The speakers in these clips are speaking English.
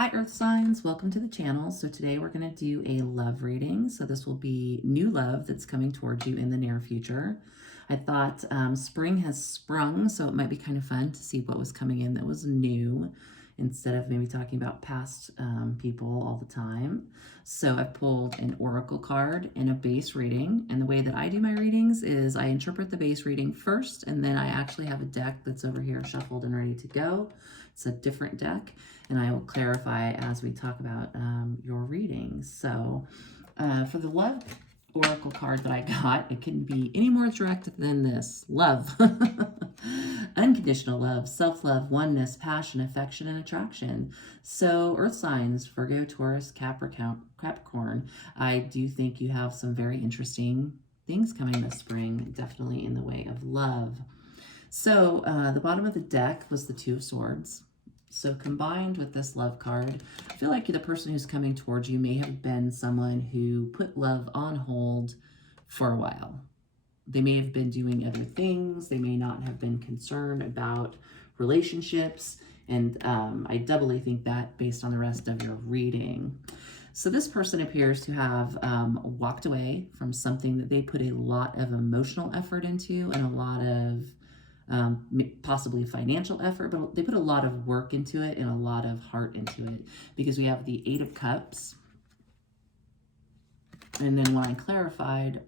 Hi Earth signs, welcome to the channel. So today we're going to do a love reading. So this will be new love that's coming towards you in the near future. I thought spring has sprung, so it might be kind of fun to see what was coming in that was new instead of maybe talking about past people all the time. So I've pulled an oracle card and a base reading, and the way that I do my readings is I interpret the base reading first, and then I actually have a deck that's over here shuffled and ready to go. It's a different deck, and I will clarify as we talk about your readings. So for the love oracle card that I got, it couldn't be any more direct than this. Love. Unconditional love, self-love, oneness, passion, affection, and attraction. So earth signs, Virgo, Taurus, Capricorn, I do think you have some very interesting things coming this spring, definitely in the way of love. So the bottom of the deck was the Two of Swords. So combined with this love card, I feel like the person who's coming towards you may have been someone who put love on hold for a while. They may have been doing other things. They may not have been concerned about relationships. And I doubly think that based on the rest of your reading. So this person appears to have walked away from something that they put a lot of emotional effort into and a lot of possibly financial effort, but they put a lot of work into it and a lot of heart into it, because we have the Eight of Cups. And then when I clarified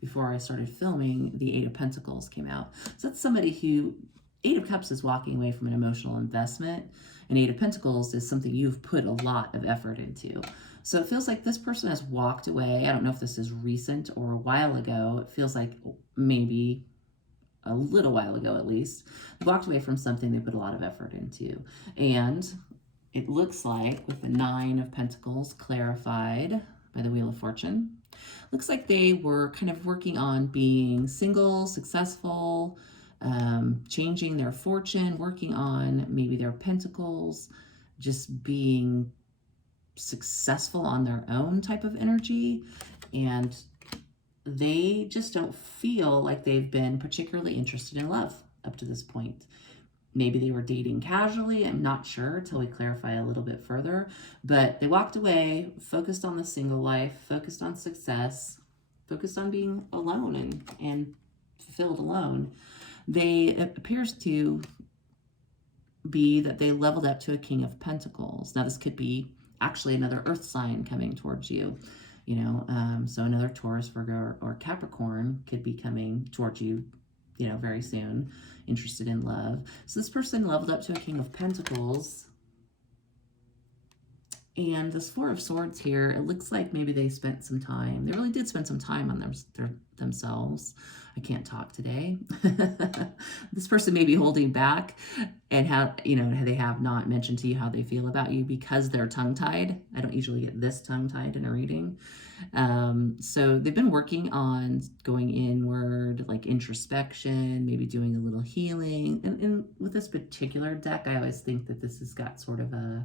before I started filming, the Eight of Pentacles came out. So that's somebody who, Eight of Cups is walking away from an emotional investment, and Eight of Pentacles is something you've put a lot of effort into. So it feels like this person has walked away. I don't know if this is recent or a while ago. It feels like maybe a little while ago at least. They walked away from something they put a lot of effort into. And it looks like with the Nine of Pentacles clarified by the Wheel of Fortune, looks like they were kind of working on being single, successful, changing their fortune, working on maybe their pentacles, just being successful on their own type of energy. And they just don't feel like they've been particularly interested in love up to this point. Maybe they were dating casually. I'm not sure until we clarify a little bit further. But they walked away, focused on the single life, focused on success, focused on being alone and fulfilled alone. It appears to be that they leveled up to a King of Pentacles. Now this could be actually another earth sign coming towards you. You know, so another Taurus, Virgo, or Capricorn could be coming towards you, you know, very soon, interested in love. So this person leveled up to a King of Pentacles. And this Four of Swords here, it looks like maybe they spent some time. They really did spend some time on themselves. I can't talk today. This person may be holding back and they have not mentioned to you how they feel about you because they're tongue-tied. I don't usually get this tongue-tied in a reading. So they've been working on going inward, like introspection, maybe doing a little healing. And with this particular deck, I always think that this has got sort of a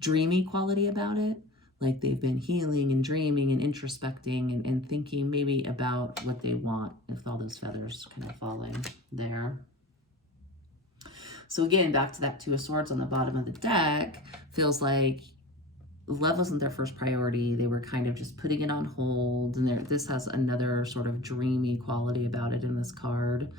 dreamy quality about it. Like they've been healing and dreaming and introspecting and thinking maybe about what they want, with all those feathers kind of falling there. So again, back to that Two of Swords on the bottom of the deck, feels like love wasn't their first priority. They were kind of just putting it on hold. And this has another sort of dreamy quality about it in this card.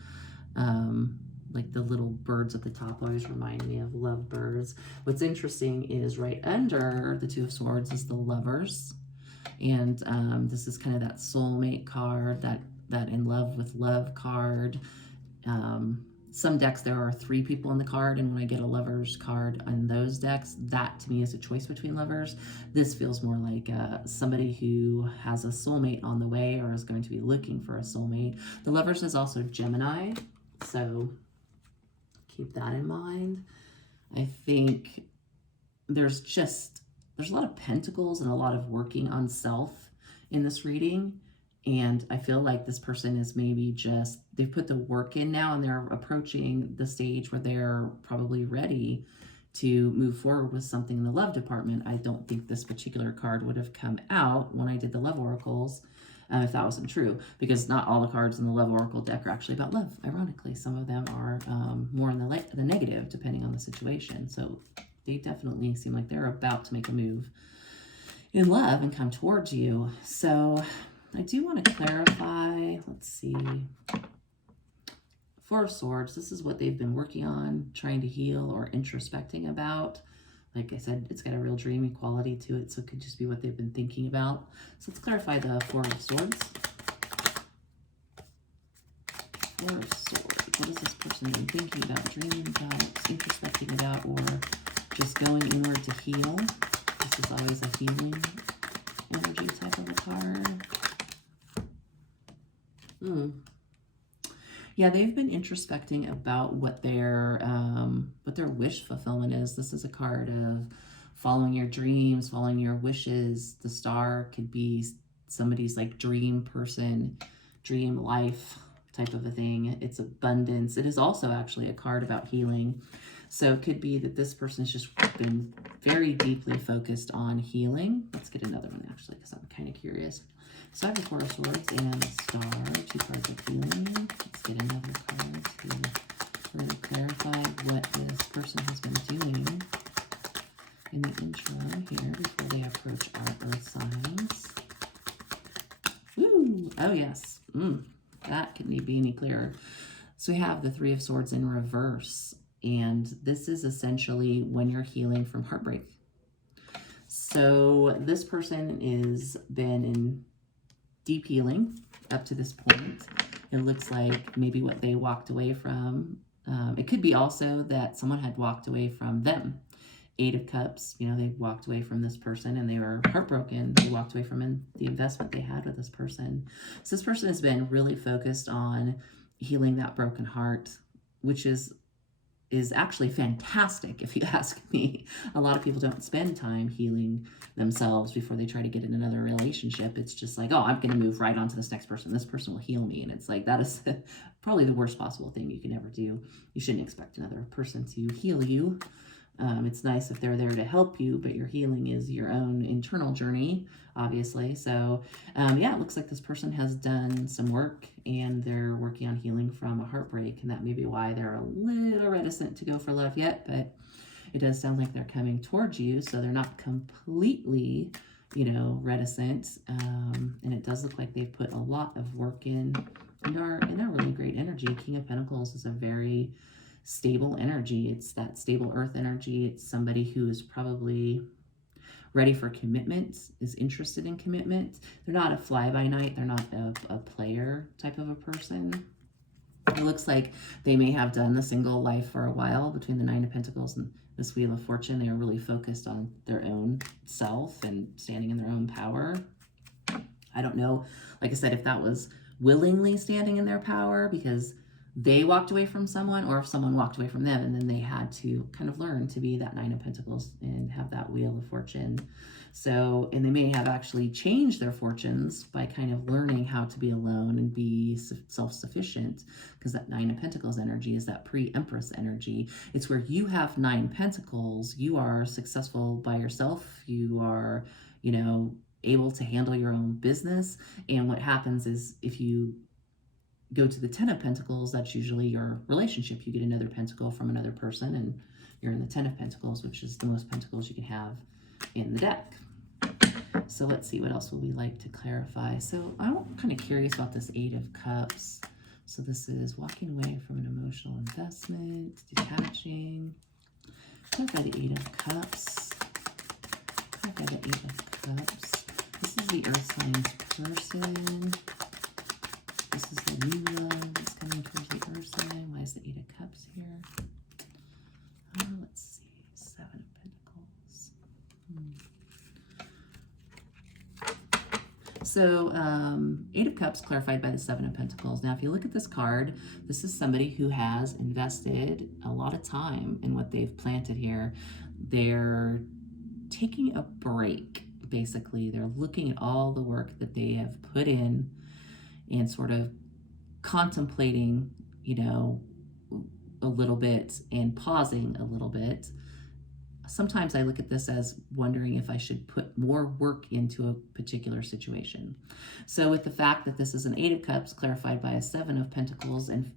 Like the little birds at the top always remind me of lovebirds. What's interesting is right under the Two of Swords is the Lovers. And this is kind of that soulmate card, that in love with love card. Some decks, there are 3 people in the card, and when I get a Lovers card on those decks, that to me is a choice between lovers. This feels more like somebody who has a soulmate on the way or is going to be looking for a soulmate. The Lovers is also Gemini, so keep that in mind. I think there's a lot of pentacles and a lot of working on self in this reading. And I feel like this person is maybe they've put the work in now and they're approaching the stage where they're probably ready to move forward with something in the love department. I don't think this particular card would have come out when I did the love oracles if that wasn't true, because not all the cards in the love oracle deck are actually about love. Ironically, some of them are more in the negative, depending on the situation. So They definitely seem like they're about to make a move in love and come towards you. So I do want to clarify, let's see. Four of Swords, this is what they've been working on, trying to heal or introspecting about. Like I said, it's got a real dreamy quality to it, so it could just be what they've been thinking about. So let's clarify the Four of Swords. Four of Swords. What has this person been thinking about, dreaming about, introspecting about, or just going inward to heal? This is always a healing energy type of a card. Yeah, they've been introspecting about what their wish fulfillment is. This is a card of following your dreams, following your wishes. The star could be somebody's like dream person, dream life type of a thing. It's abundance. It is also actually a card about healing. So it could be that this person has just been very deeply focused on healing. Let's get another one actually, because I'm kind of curious. So I have the Four of Swords and the Star, 2 cards of healing. Let's get another card to further clarify what this person has been doing in the interim here before they approach our Earth signs. Woo! Oh yes. That couldn't be any clearer. So we have the Three of Swords in reverse. And this is essentially when you're healing from heartbreak. So this person has been in deep healing up to this point. It looks like maybe what they walked away from. It could be also that someone had walked away from them. 8 of Cups, you know, they walked away from this person and they were heartbroken. They walked away from the investment they had with this person. So this person has been really focused on healing that broken heart, which is actually fantastic if you ask me. A lot of people don't spend time healing themselves before they try to get in another relationship. It's just like, oh, I'm going to move right on to this next person. This person will heal me. And it's like, that is probably the worst possible thing you can ever do. You shouldn't expect another person to heal you. It's nice if they're there to help you, but your healing is your own internal journey, obviously. So, yeah, it looks like this person has done some work and they're working on healing from a heartbreak, and that may be why they're a little reticent to go for love yet, but it does sound like they're coming towards you, so they're not completely, you know, reticent, and it does look like they've put a lot of work in and are really great energy. King of Pentacles is a very stable energy. It's that stable earth energy. It's somebody who is probably ready for commitment, is interested in commitment. They're not a fly-by-night. They're not a player type of a person. It looks like they may have done the single life for a while. Between the 9 of Pentacles and this Wheel of Fortune, they are really focused on their own self and standing in their own power. I don't know, like I said, if that was willingly standing in their power because they walked away from someone, or if someone walked away from them and then they had to kind of learn to be that 9 of Pentacles and have that Wheel of Fortune. So, and they may have actually changed their fortunes by kind of learning how to be alone and be self-sufficient, because that 9 of Pentacles energy is that pre-Empress energy. It's where you have 9 Pentacles, you are successful by yourself, you are, you know, able to handle your own business. And what happens is if you go to the 10 of Pentacles, that's usually your relationship. You get another pentacle from another person and you're in the 10 of Pentacles, which is the most pentacles you can have in the deck. So let's see, what else would we like to clarify? So I'm kind of curious about this 8 of Cups. So this is walking away from an emotional investment, detaching. Clarify the 8 of Cups. Clarify the 8 of Cups. This is the Earth signs person. This is the new love that's coming towards the Earth sign. Why is the 8 of Cups here? Let's see. 7 of Pentacles. So 8 of Cups clarified by the 7 of Pentacles. Now, if you look at this card, this is somebody who has invested a lot of time in what they've planted here. They're taking a break, basically. They're looking at all the work that they have put in and sort of contemplating, you know, a little bit and pausing a little bit. Sometimes I look at this as wondering if I should put more work into a particular situation. So with the fact that this is an 8 of Cups clarified by a 7 of Pentacles, and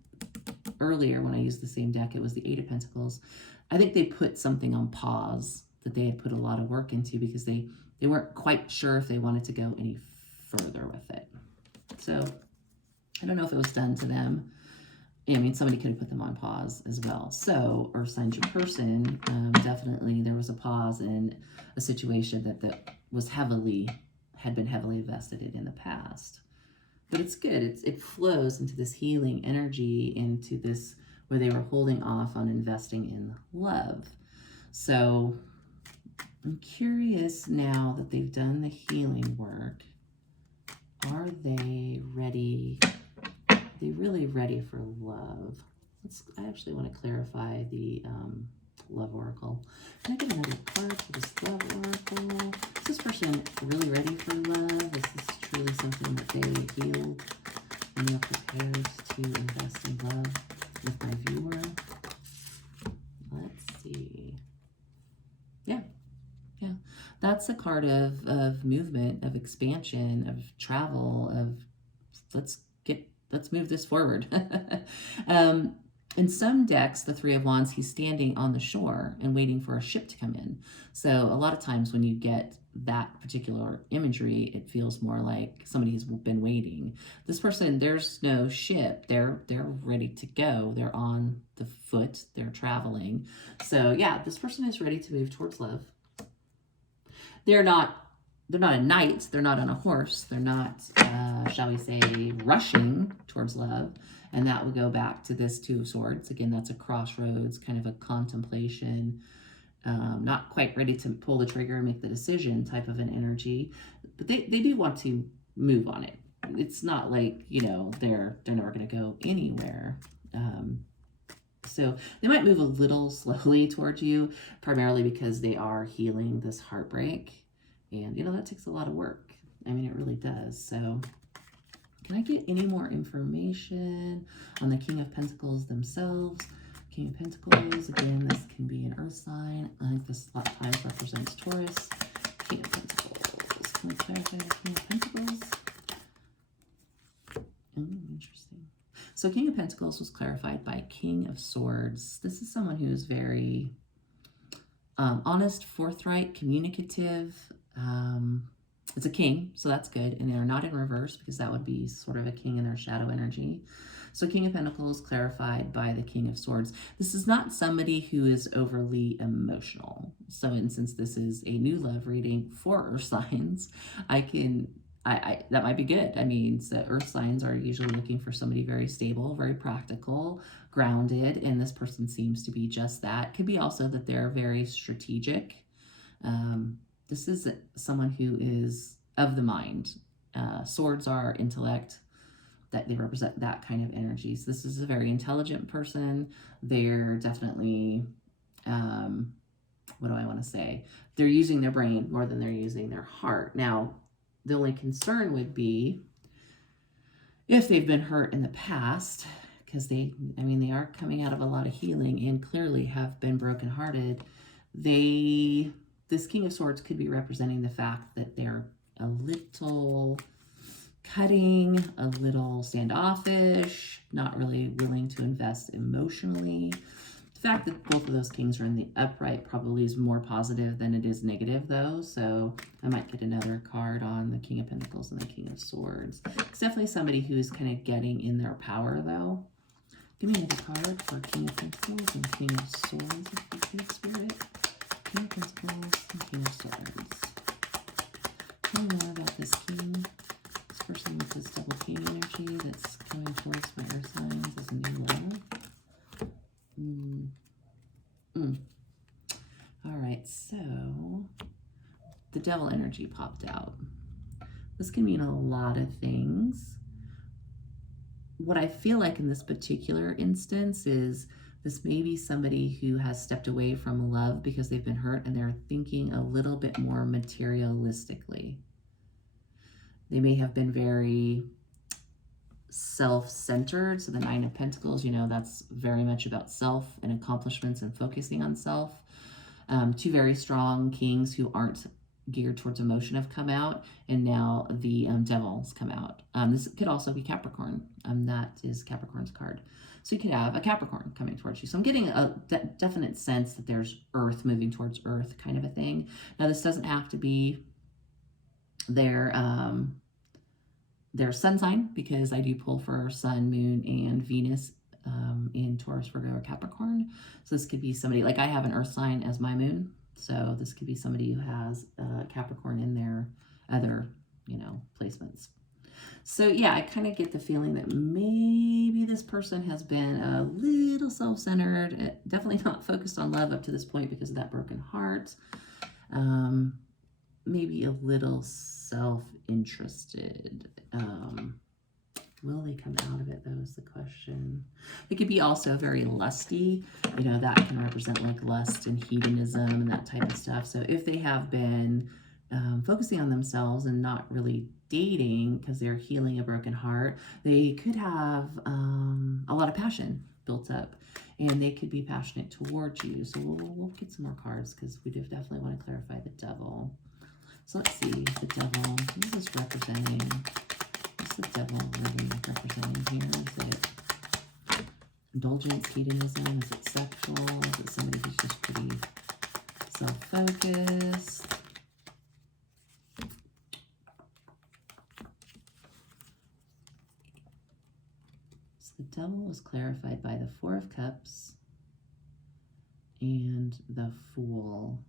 earlier when I used the same deck, it was the 8 of Pentacles. I think they put something on pause that they had put a lot of work into because they weren't quite sure if they wanted to go any further with it. So I don't know if it was done to them. I mean, somebody could have put them on pause as well. So, Earth signs, your person, definitely there was a pause in a situation that had been heavily invested in the past. But it's good. It flows into this healing energy, into this where they were holding off on investing in love. So I'm curious now that they've done the healing work, are they ready? Are they really ready for love? I actually want to clarify the love oracle. Can I get another card for this love oracle? Is this person really ready for love? Is this truly something that they healed and they're prepared to invest in love with my viewer? Let's see. Yeah. That's a card of movement, of expansion, of travel, of let's move this forward. In some decks, the Three of Wands, he's standing on the shore and waiting for a ship to come in. So a lot of times when you get that particular imagery, it feels more like somebody has been waiting. This person, there's no ship. They're ready to go. They're on the foot. They're traveling. So yeah, this person is ready to move towards love. They're not a knight. They're not on a horse. They're not, shall we say, rushing towards love. And that would go back to this Two of Swords. Again, that's a crossroads, kind of a contemplation, not quite ready to pull the trigger and make the decision type of an energy. But they do want to move on it. It's not like, you know, they're never going to go anywhere. So they might move a little slowly towards you, primarily because they are healing this heartbreak. And, you know, that takes a lot of work. I mean, it really does. So can I get any more information on the King of Pentacles themselves? King of Pentacles, again, this can be an earth sign. I think this a lot of times represents Taurus. King of Pentacles. Can we clarify the King of Pentacles? Interesting. So King of Pentacles was clarified by King of Swords. This is someone who is very honest, forthright, communicative. It's a king, so that's good. And they're not in reverse because that would be sort of a king in their shadow energy. So King of Pentacles clarified by the King of Swords. This is not somebody who is overly emotional. So since this is a new love reading for earth signs, that might be good. I mean, so earth signs are usually looking for somebody very stable, very practical, grounded, and this person seems to be just that. Could be also that they're very strategic. This is someone who is of the mind. Swords are intellect, that they represent that kind of energy. So this is a very intelligent person. They're definitely, what do I want to say? They're using their brain more than they're using their heart. Now, the only concern would be if they've been hurt in the past, because they are coming out of a lot of healing and clearly have been brokenhearted. This King of Swords could be representing the fact that they're a little cutting, a little standoffish, not really willing to invest emotionally. The fact that both of those kings are in the upright probably is more positive than it is negative, though. So I might get another card on the King of Pentacles and the King of Swords. It's definitely somebody who's kind of getting in their power, though. Give me another card for King of Pentacles and King of Swords, if you could, Spirit. King of Pentacles and King of Swords. Tell me more about this king. This person with this double king energy that's coming towards my earth signs as a new love. All right, so the devil energy popped out. This can mean a lot of things. What I feel like in this particular instance is this may be somebody who has stepped away from love because they've been hurt and they're thinking a little bit more materialistically. They may have been very self-centered. So the Nine of Pentacles, you know, that's very much about self and accomplishments and focusing on self. Two very strong kings who aren't geared towards emotion have come out, and now the Devil's come out. This could also be Capricorn. That is Capricorn's card. So you could have a Capricorn coming towards you. So I'm getting a definite sense that there's Earth moving towards Earth kind of a thing. Now this doesn't have to be their sun sign, because I do pull for Sun, Moon, and Venus in Taurus, Virgo, or Capricorn. So this could be somebody, like I have an Earth sign as my moon. So this could be somebody who has Capricorn in their other, placements. So yeah, I kind of get the feeling that maybe this person has been a little self-centered, definitely not focused on love up to this point because of that broken heart. Maybe a little self-interested. Will they come out of it, though, is the question. It could be also very lusty. That can represent like lust and hedonism and that type of stuff. So if they have been focusing on themselves and not really dating because they're healing a broken heart, they could have a lot of passion built up, and they could be passionate towards you. So we'll get some more cards because we definitely want to clarify the Devil. So let's see, the Devil, what is this representing? What's the Devil really representing here? Is it indulgence, hedonism? Is it sexual? Is it somebody who's just pretty self-focused? So the Devil was clarified by the Four of Cups and the Fool.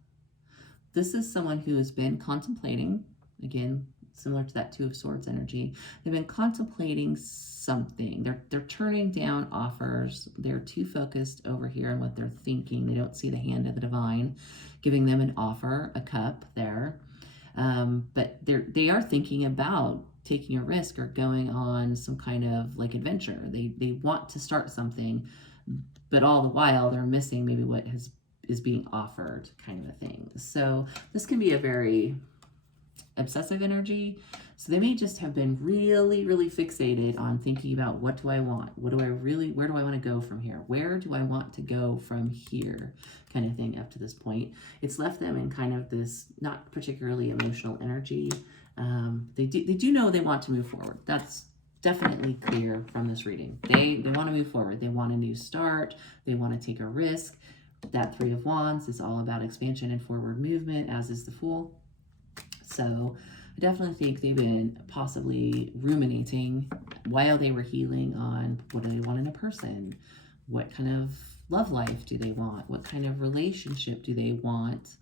This is someone who has been contemplating, again, similar to that Two of Swords energy. They've been contemplating something. They're turning down offers. They're too focused over here on what they're thinking. They don't see the hand of the divine giving them an offer, a cup there. But they are thinking about taking a risk or going on some kind of like adventure. They want to start something, but all the while they're missing maybe what is being offered, kind of a thing. So this can be a very obsessive energy. So they may just have been really, really fixated on thinking about, what do I want? Where do I want to go from here? Where do I want to go from here? Kind of thing up to this point. It's left them in kind of this not particularly emotional energy. They do know they want to move forward. That's definitely clear from this reading. They want to move forward. They want a new start. They want to take a risk. That Three of Wands is all about expansion and forward movement, as is the Fool. So I definitely think they've been possibly ruminating while they were healing on, what do they want in a person? What kind of love life do they want? What kind of relationship do they want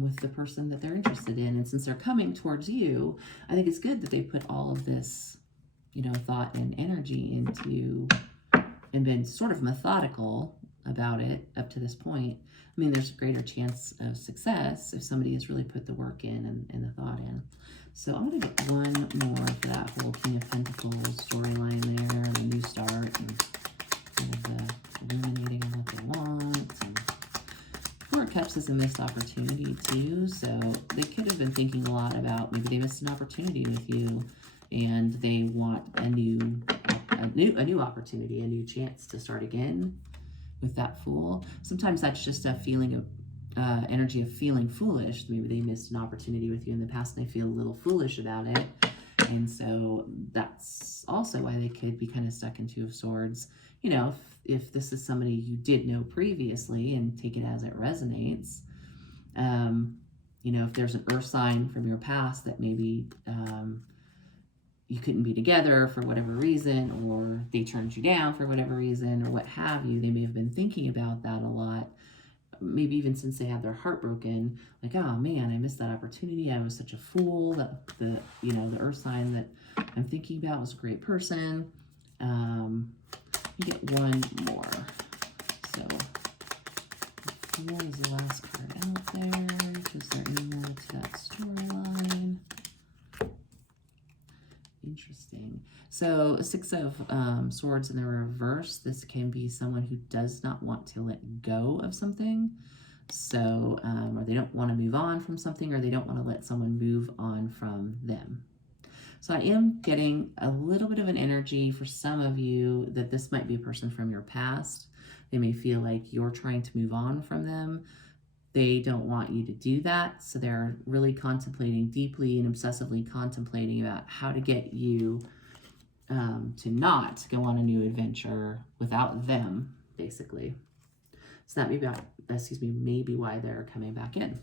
with the person that they're interested in? And since they're coming towards you, I think it's good that they put all of this, thought and energy into, and been sort of methodical about it up to this point. I mean, there's a greater chance of success if somebody has really put the work in and the thought in. So I'm going to get one more for that whole King of Pentacles storyline there, and a new start, and kind of the illuminating on what they want. And Four of Cups is a missed opportunity too, so they could have been thinking a lot about, maybe they missed an opportunity with you and they want a new opportunity, a new chance to start again. With that Fool, sometimes that's just a feeling of energy of feeling foolish. Maybe they missed an opportunity with you in the past and they feel a little foolish about it, and so that's also why they could be kind of stuck in Two of Swords. If this is somebody you did know previously, and take it as it resonates. If there's an earth sign from your past that maybe you couldn't be together for whatever reason, or they turned you down for whatever reason, or what have you, they may have been thinking about that a lot. Maybe even since they had their heart broken, like, oh man, I missed that opportunity. I was such a fool. That the earth sign that I'm thinking about was a great person. You get one more. So Fool is the last card out there. Is there any more to that storyline? Interesting. So Six of Swords in the reverse. This can be someone who does not want to let go of something. So, or they don't want to move on from something, or they don't want to let someone move on from them. So I am getting a little bit of an energy for some of you that this might be a person from your past. They may feel like you're trying to move on from them. They don't want you to do that. So they're really contemplating deeply and obsessively contemplating about how to get you to not go on a new adventure without them, basically. So that maybe why they're coming back in.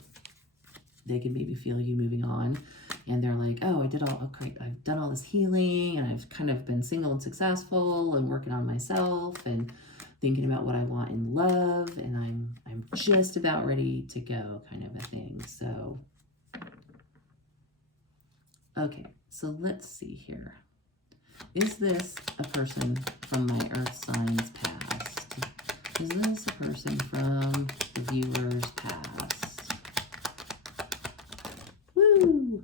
They can maybe feel you moving on, and they're like, oh, great, I've done all this healing, and I've kind of been single and successful and working on myself and thinking about what I want in love, and I'm just about ready to go, kind of a thing. So, okay, so let's see here. Is this a person from my Earth signs past? Is this a person from the viewer's past? Woo!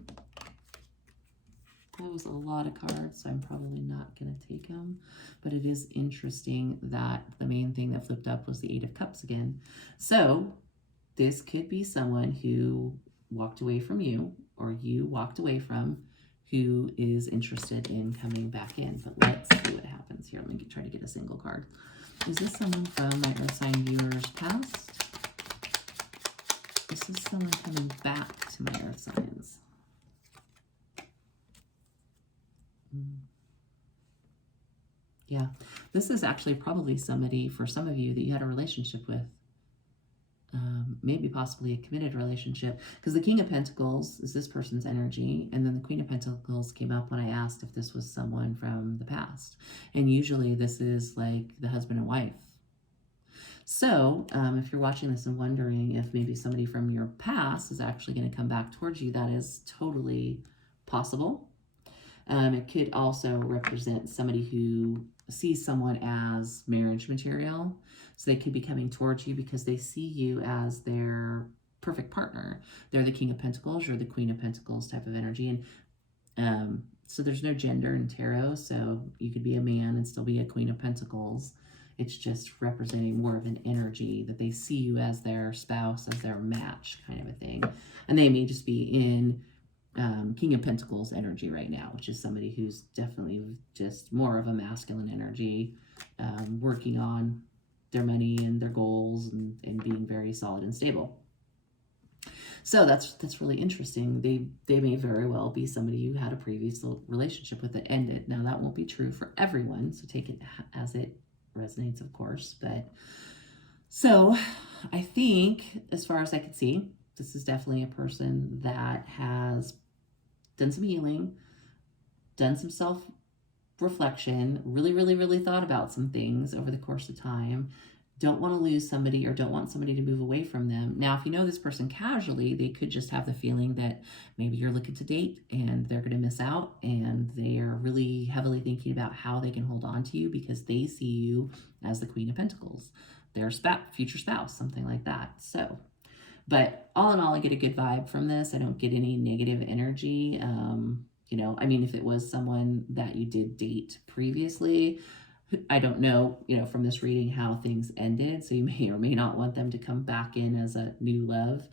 That was a lot of cards, so I'm probably not going to take them. But it is interesting that the main thing that flipped up was the Eight of Cups again. So this could be someone who walked away from you, or you walked away from, who is interested in coming back in. But let's see what happens here. Let me try to get a single card. Is this someone from my Earth sign viewers past? This is someone coming back to my Earth signs. Yeah, this is actually probably somebody, for some of you, that you had a relationship with. Maybe possibly a committed relationship, because the King of Pentacles is this person's energy, and then the Queen of Pentacles came up when I asked if this was someone from the past, and usually this is like the husband and wife. So if you're watching this and wondering if maybe somebody from your past is actually going to come back towards you, that is totally possible. It could also represent somebody who sees someone as marriage material. So they could be coming towards you because they see you as their perfect partner. They're the King of Pentacles, you're the Queen of Pentacles type of energy. And so there's no gender in tarot. So you could be a man and still be a Queen of Pentacles. It's just representing more of an energy that they see you as their spouse, as their match kind of a thing. And they may just be in King of Pentacles energy right now, which is somebody who's definitely just more of a masculine energy, working on their money and their goals and being very solid and stable. So that's really interesting. They may very well be somebody you had a previous relationship with that ended. Now that won't be true for everyone, so take it as it resonates, of course. But so I think, as far as I could see, this is definitely a person that has done some healing, done some self-reflection, really thought about some things over the course of time, don't want to lose somebody or don't want somebody to move away from them. Now, if you know this person casually, they could just have the feeling that maybe you're looking to date and they're going to miss out, and they're really heavily thinking about how they can hold on to you because they see you as the Queen of Pentacles, their future spouse, something like that. So, but all in all, I get a good vibe from this. I don't get any negative energy. You know, I mean, if it was someone that you did date previously, I don't know, you know, from this reading how things ended. So you may or may not want them to come back in as a new love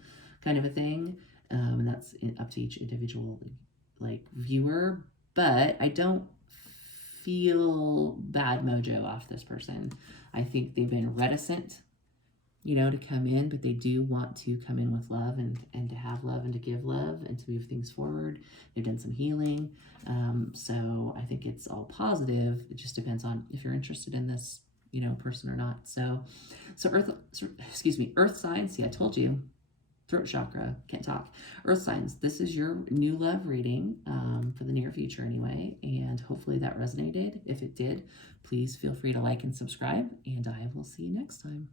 kind of a thing. And that's up to each individual, like, viewer. But I don't feel bad mojo off this person. I think they've been reticent, you know, to come in, but they do want to come in with love and to have love and to give love and to move things forward. They've done some healing. So I think it's all positive. It just depends on if you're interested in this, you know, person or not. So Earth signs. See, I told you, throat chakra, can't talk. Earth signs, this is your new love reading for the near future anyway. And hopefully that resonated. If it did, please feel free to like and subscribe, and I will see you next time.